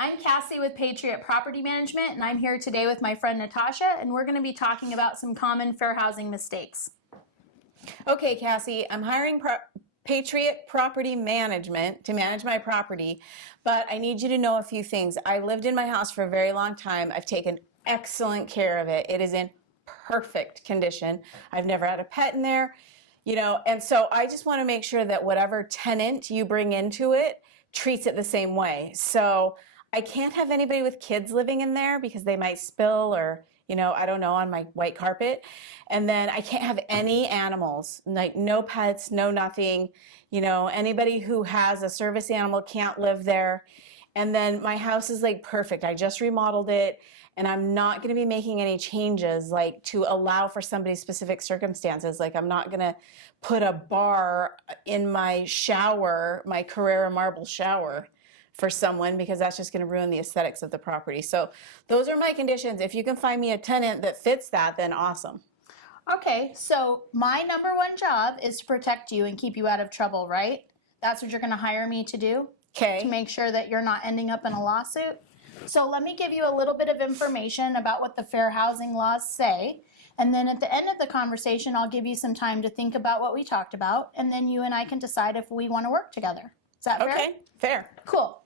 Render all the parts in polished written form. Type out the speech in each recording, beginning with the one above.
I'm Cassie with Patriot Property Management, and I'm here today with my friend Natasha, and we're going to be talking about some common fair housing mistakes. Okay, Cassie, I'm hiring Patriot Property Management to manage my property, but I need you to know a few things. I lived in my house for a very long time. I've taken excellent care of it. It is in perfect condition. I've never had a pet in there, and so I just want to make sure that whatever tenant you bring into it treats it the same way. So I can't have anybody with kids living in there because they might spill or, I don't know, on my white carpet. And then I can't have any animals, like no pets, no nothing. Anybody who has a service animal can't live there. And then my house is like perfect. I just remodeled it, and I'm not going to be making any changes like to allow for somebody's specific circumstances. Like I'm not going to put a bar in my shower, my Carrera marble shower for someone, because that's just going to ruin the aesthetics of the property. So those are my conditions. If you can find me a tenant that fits that, then awesome. Okay, so my number one job is to protect you and keep you out of trouble, right? That's what you're going to hire me to do? Okay. To make sure that you're not ending up in a lawsuit. So let me give you a little bit of information about what the fair housing laws say. And then at the end of the conversation, I'll give you some time to think about what we talked about. And then you and I can decide if we want to work together. Is that fair? Okay, fair. Cool.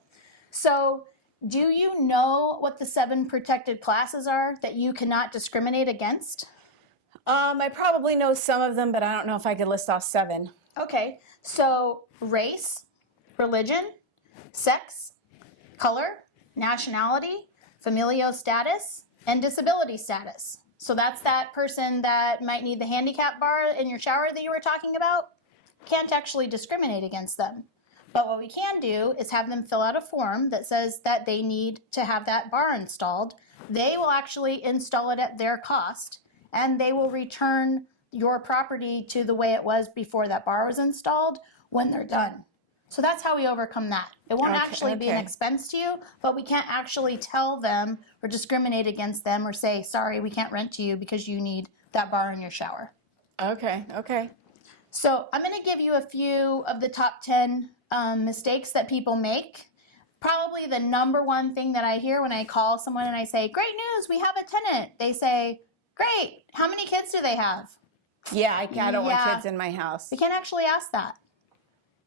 So do you know what the 7 protected classes are that you cannot discriminate against? I probably know some of them, but I don't know if I could list off 7. Okay. So race, religion, sex, color, nationality, familial status, and disability status. So that's that person that might need the handicap bar in your shower that you were talking about. Can't actually discriminate against them. But what we can do is have them fill out a form that says that they need to have that bar installed. They will actually install it at their cost, and they will return your property to the way it was before that bar was installed when they're done. So that's how we overcome that. It won't actually be an expense to you, but we can't actually tell them or discriminate against them or say, sorry, we can't rent to you because you need that bar in your shower. Okay. So I'm going to give you a few of the top 10 mistakes that people make. Probably the number one thing that I hear when I call someone and I say, great news, we have a tenant. They say, great, how many kids do they have? Yeah, I don't want kids in my house. We can't actually ask that.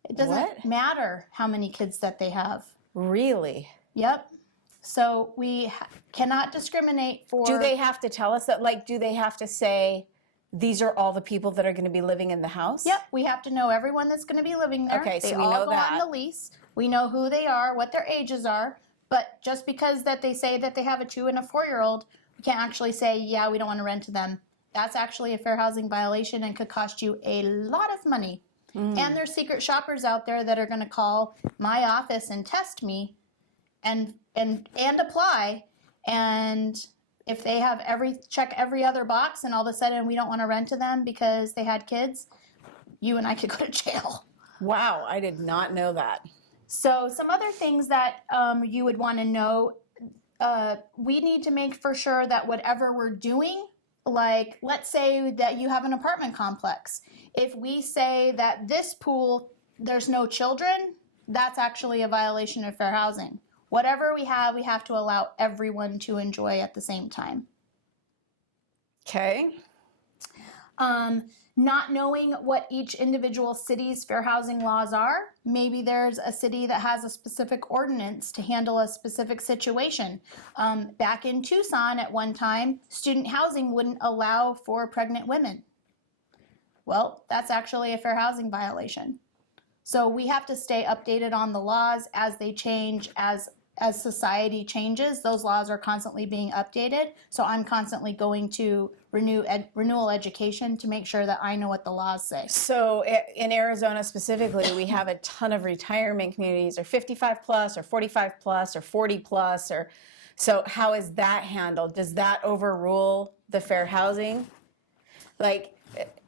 It doesn't matter how many kids that they have. Really? Yep. So we cannot discriminate for... Do they have to tell us that? Like, do they have to say, these are all the people that are going to be living in the house? Yep. We have to know everyone that's going to be living there. Okay, so they we all know go that. on the lease. We know who they are, what their ages are. But just because that they say that they have a 2 and a 4-year-old, we can't actually say, yeah, we don't want to rent to them. That's actually a fair housing violation and could cost you a lot of money. And there's secret shoppers out there that are going to call my office and test me and apply. And if they have check every other box and all of a sudden we don't want to rent to them because they had kids, you and I could go to jail. Wow, I did not know that. So some other things that you would want to know, we need to make for sure that whatever we're doing, like let's say that you have an apartment complex. If we say that this pool, there's no children, that's actually a violation of fair housing. Whatever we have to allow everyone to enjoy at the same time. Okay. Not knowing what each individual city's fair housing laws are. Maybe there's a city that has a specific ordinance to handle a specific situation. Back in Tucson at one time, student housing wouldn't allow for pregnant women. Well, that's actually a fair housing violation. So we have to stay updated on the laws as they change, as society changes. Those laws are constantly being updated. So I'm constantly going to renewal education to make sure that I know what the laws say. So in Arizona specifically, we have a ton of retirement communities, or 55 plus, or 45 plus, or 40 plus, or so how is that handled? Does that overrule the fair housing? Like,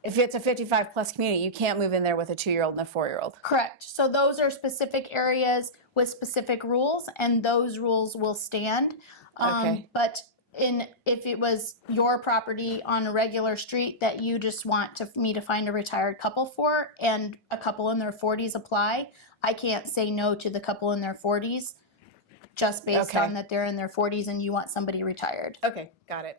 if it's a 55 plus community, you can't move in there with a 2-year-old and a 4-year-old. Correct. So those are specific areas with specific rules, and those rules will stand. But if it was your property on a regular street that you just want me to find a retired couple for, and a couple in their 40s apply, I can't say no to the couple in their 40s just based Okay. on that they're in their 40s and you want somebody retired. Okay, got it.